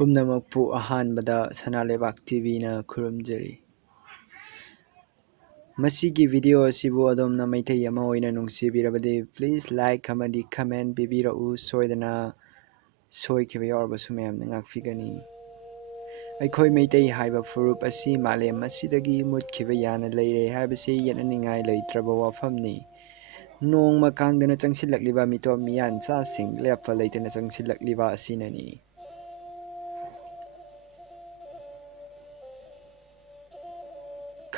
ꯄꯨꯝꯅꯃꯛꯄꯨ ꯑꯍꯥꯟꯕꯗ ꯁꯅꯥꯂꯩꯕꯥꯛ ꯇꯤꯚꯤꯅ ꯈꯨꯔꯨꯝꯖꯔꯤ꯫ ꯃꯁꯤꯒꯤ ꯚꯤꯗꯤꯑꯣ ꯑꯁꯤꯕꯨ ꯑꯗꯣꯝꯅ ꯃꯩꯇꯩ ꯑꯃ ꯑꯣꯏꯅ ꯅꯨꯡꯁꯤꯕꯤꯔꯕꯗꯤ ꯄ꯭ꯂꯤꯖ ꯂꯥꯏꯛ ꯑꯃꯗꯤ ꯀꯃꯦꯟ ꯄꯤꯕꯤꯔꯛꯎ꯫ ꯁꯣꯏꯗꯅ ꯁꯣꯏꯈꯤꯕ ꯌꯥꯎꯔꯕꯁꯨ ꯃꯌꯥꯝꯅ ꯉꯥꯛꯄꯤꯒꯅꯤ꯫ ꯑꯩꯈꯣꯏ ꯃꯩꯇꯩ ꯍꯥꯏꯕ ꯐꯨꯔꯨꯞ ꯑꯁꯤ ꯃꯥꯂꯦꯝ ꯑꯁꯤꯗꯒꯤ ꯃꯨꯠꯈꯤꯕ ꯌꯥꯅ ꯂꯩꯔꯦ ꯍꯥꯏꯕꯁꯤ ꯌꯦꯠꯅꯅꯤꯡꯉꯥꯏ ꯂꯩꯇ꯭ꯔꯕ ꯋꯥꯐꯝꯅꯤ꯫ ꯅꯣꯡꯃ ꯀꯥꯡꯗꯅ ꯆꯪꯁꯤꯜꯂꯛꯂꯤꯕ ꯃꯤꯇꯣꯞ ꯃꯤꯌꯥꯟꯆꯥꯁꯤꯡ ꯂꯦꯞꯄ ꯂꯩꯇꯅ ꯆꯪꯁꯤꯜꯂꯛꯂꯤꯕ ꯑꯁꯤꯅꯅꯤ꯫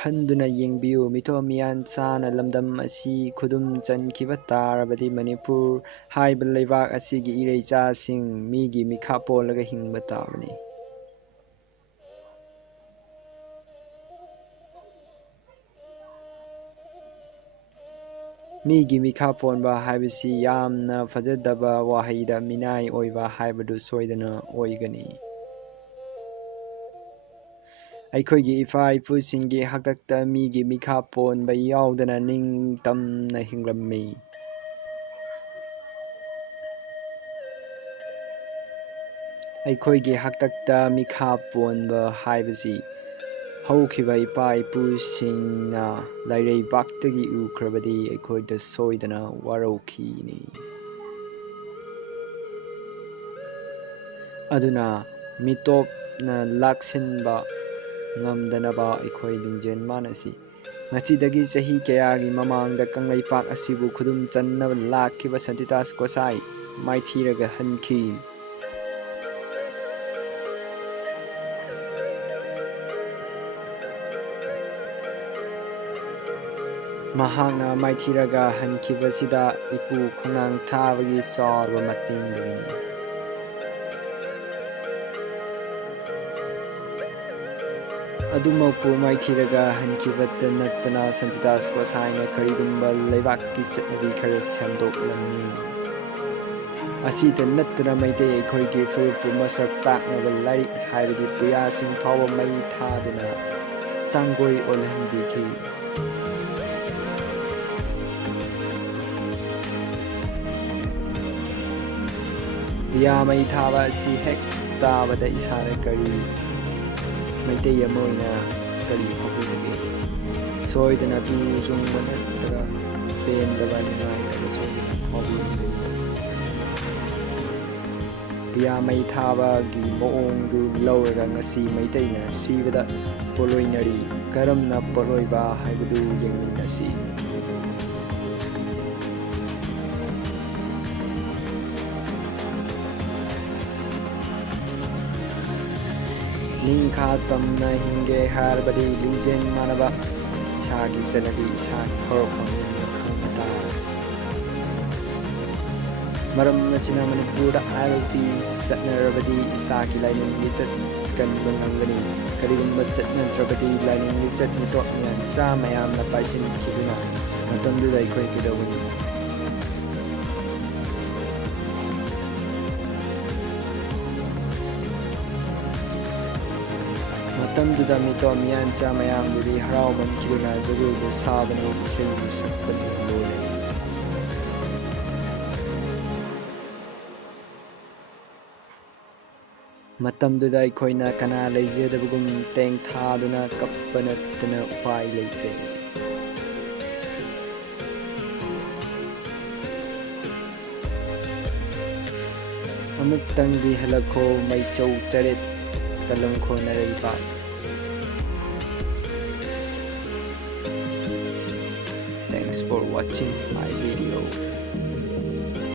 ꯈꯟꯗꯨꯅ ꯌꯦꯡꯕꯤꯌꯨ, ꯃꯤꯇꯣꯞ ꯃꯤꯌꯥꯟꯆꯥꯅ ꯂꯝꯗꯝ ꯑꯁꯤ ꯈꯨꯗꯨꯝ ꯆꯟꯈꯤꯕ ꯇꯥꯔꯕꯗꯤ ꯃꯅꯤꯄꯨꯔ ꯍꯥꯏꯕ ꯂꯩꯕꯥꯛ ꯑꯁꯤꯒꯤ ꯏꯔꯩꯆꯥꯁꯤꯡ ꯃꯤꯒꯤ ꯃꯤꯈꯥ ꯄꯣꯜꯂꯒ ꯍꯤꯡꯕ ꯇꯥꯕꯅꯤ꯫ ꯃꯤꯒꯤ ꯃꯤꯈꯥ ꯄꯣꯟꯕ ꯍꯥꯏꯕꯁꯤ ꯌꯥꯝꯅ ꯐꯖꯗꯕ ꯋꯥꯍꯩꯗ ꯃꯤꯅꯥꯏ ꯑꯣꯏꯕ ꯍꯥꯏꯕꯗꯨ ꯁꯣꯏꯗꯅ ꯑꯣꯏꯒꯅꯤ꯫ ꯑꯩꯈꯣꯏꯒꯤ ꯏꯄꯥ ꯏꯄꯨꯁꯤꯡꯒꯤ ꯍꯥꯛꯇꯛꯇ ꯃꯤꯒꯤ ꯃꯤꯈꯥ ꯄꯣꯟꯕ ꯌꯥꯎꯗꯅ ꯅꯤꯡꯇꯝꯅ ꯍꯤꯡꯂꯝꯃꯤ꯫ ꯑꯩꯈꯣꯏꯒꯤ ꯍꯥꯛꯇꯛꯇ ꯃꯤꯈꯥ ꯄꯣꯟꯕ ꯍꯥꯏꯕꯁꯤ ꯍꯧꯈꯤꯕ ꯏꯄꯥ ꯏꯄꯨꯁꯤꯡꯅ ꯂꯥꯏꯔꯩꯕꯥꯛꯇꯒꯤ ꯎꯈ꯭ꯔꯕꯗꯤ ꯑꯩꯈꯣꯏꯗ ꯁꯣꯏꯗꯅ ꯋꯥꯔꯧꯈꯤꯅꯤ꯫ ꯑꯗꯨꯅ ꯃꯤꯇꯣꯞꯅ ꯂꯥꯛꯁꯤꯟꯕ ꯉꯝꯗꯅꯕ ꯑꯩꯈꯣꯏ ꯂꯤꯡꯖꯦꯜ ꯃꯥꯟꯅꯁꯤ꯫ ꯉꯁꯤꯗꯒꯤ ꯆꯍꯤ ꯀꯌꯥꯒꯤ ꯃꯃꯥꯡꯗ ꯀꯪꯂꯩꯄꯥꯛ ꯑꯁꯤꯕꯨ ꯈꯨꯗꯨꯝ ꯆꯟꯅꯕ ꯂꯥꯛꯈꯤꯕ ꯁꯟꯇꯤꯗꯥꯁ ꯒꯣꯁꯥꯏ ꯃꯥꯏꯊꯤꯔꯒ ꯍꯟꯈꯤ꯫ ꯃꯍꯥꯛꯅ ꯃꯥꯏꯊꯤꯔꯒ ꯍꯟꯈꯤꯕꯁꯤꯗ ꯏꯄꯨ ꯈꯣꯡꯅꯥꯡ ꯊꯥꯕꯒꯤ ꯆꯥꯎꯔꯕ ꯃꯇꯦꯡꯗꯒꯤꯅꯤ꯫ ꯑꯗꯨꯃꯛꯄꯨ ꯃꯥꯏꯊꯤꯔꯒ ꯍꯟꯈꯤꯕꯇ ꯅꯠꯇꯅ ꯁꯟꯇꯤꯗꯥꯁ ꯒꯣꯁꯥꯏꯅ ꯀꯔꯤꯒꯨꯝꯕ ꯂꯩꯕꯥꯛꯀꯤ ꯆꯠꯅꯕꯤ ꯈꯔ ꯁꯦꯝꯗꯣꯛꯂꯝꯃꯤ꯫ ꯑꯁꯤꯇ ꯅꯠꯇꯅ ꯃꯩꯇꯩ ꯑꯩꯈꯣꯏꯒꯤ ꯐꯨꯔꯨꯞꯄꯨ ꯃꯁꯛ ꯇꯥꯛꯅꯕ ꯂꯥꯏꯔꯤꯛ ꯍꯥꯏꯕꯗꯤ ꯄꯨꯌꯥꯁꯤꯡ ꯐꯥꯎꯕ ꯃꯩ ꯊꯥꯗꯨꯅ ꯇꯥꯡꯒꯣꯏ ꯑꯣꯜꯍꯟꯕꯤꯈꯤ꯫ ꯄꯨꯌꯥ ꯃꯩ ꯊꯥꯕ ꯑꯁꯤ ꯍꯦꯛ ꯇꯥꯕꯗ ꯏꯁꯥꯗ ꯀꯔꯤ ꯃꯩꯇꯩ ꯑꯃ ꯑꯣꯏꯅ ꯀꯔꯤ ꯐꯥꯎꯕꯤꯕꯒꯦ? ꯁꯣꯏꯗꯅ ꯇꯨ ꯆꯨꯡꯕ ꯅꯠꯇ꯭ꯔꯒ ꯄꯦꯟꯗꯕ ꯅꯨꯡꯉꯥꯏꯇꯕ ꯁꯣꯏꯗꯅ ꯐꯥꯎꯕꯤꯔꯝꯒꯅꯤ꯫ ꯄꯨꯌꯥ ꯃꯩ ꯊꯥꯕꯒꯤ ꯃꯑꯣꯡꯗꯨ ꯂꯧꯔꯒ ꯉꯁꯤ ꯃꯩꯇꯩꯅ ꯁꯤꯕꯗ ꯄꯣꯠꯂꯣꯏꯅꯔꯤ, ꯀꯔꯝꯅ ꯄꯣꯠꯂꯣꯏꯕ ꯍꯥꯏꯕꯗꯨ ꯌꯦꯡꯃꯤꯟꯅꯁꯤ꯫ ꯅꯤꯡꯈꯥ ꯇꯝꯅ ꯍꯤꯡꯒꯦ ꯍꯥꯏꯔꯕꯗꯤ ꯂꯤꯡꯖꯦꯜ ꯃꯥꯟꯅꯕ, ꯏꯁꯥꯒꯤ ꯆꯠꯅꯕꯤ ꯏꯁꯥꯒꯤ ꯍꯧꯔꯛꯐꯝ ꯈꯪꯕ ꯇꯥꯏ꯫ ꯃꯔꯝ ꯑꯁꯤꯅ ꯃꯅꯤꯄꯨꯔꯗ ILP ꯆꯠꯅꯔꯕꯗꯤ ꯏꯁꯥꯒꯤ ꯂꯥꯏꯅꯤꯡ ꯂꯤꯆꯠ ꯀꯟꯕ ꯉꯝꯒꯅꯤ꯫ ꯀꯔꯤꯒꯨꯝꯕ ꯆꯠꯅꯗ꯭ꯔꯕꯗꯤ ꯂꯥꯏꯅꯤꯡ ꯂꯤꯆꯠ ꯃꯤꯇꯣꯞ ꯃꯤꯌꯥꯟꯆꯥ ꯃꯌꯥꯝꯅ ꯄꯥꯏꯁꯤꯟꯈꯤꯗꯨꯅ ꯃꯇꯝꯗꯨꯗ ꯑꯩꯈꯣꯏ ꯀꯩꯗꯧꯒꯅꯤ? ꯃꯇꯝꯗꯨꯗ ꯃꯤꯇꯣꯞ ꯃꯤꯌꯥꯟꯆꯥ ꯃꯌꯥꯝꯗꯨꯗꯤ ꯍꯔꯥꯎꯃꯟꯈꯤꯗꯨꯅ ꯖꯒꯣꯏꯕꯨ ꯁꯥꯕꯅꯤ, ꯏꯁꯩꯕꯨ ꯁꯛꯄꯅꯤ ꯂꯣꯏꯔꯅꯤ꯫ ꯃꯇꯝꯗꯨꯗ ꯑꯩꯈꯣꯏꯅ ꯀꯅꯥ ꯂꯩꯖꯗꯕꯒꯨꯝ ꯇꯦꯡꯊꯥꯗꯨꯅ ꯀꯞꯄ ꯅꯠꯇꯅ ꯎꯄꯥꯏ ꯂꯩꯇꯦ꯫ ꯑꯃꯨꯛꯇꯪꯗꯤ ꯍꯜꯂꯛꯈꯣ ꯃꯩꯆꯧ ꯇꯔꯦꯠ ꯀꯜꯂꯝꯈꯣ ꯅꯔꯩꯕꯥꯛ꯫ Thanks for watching my video.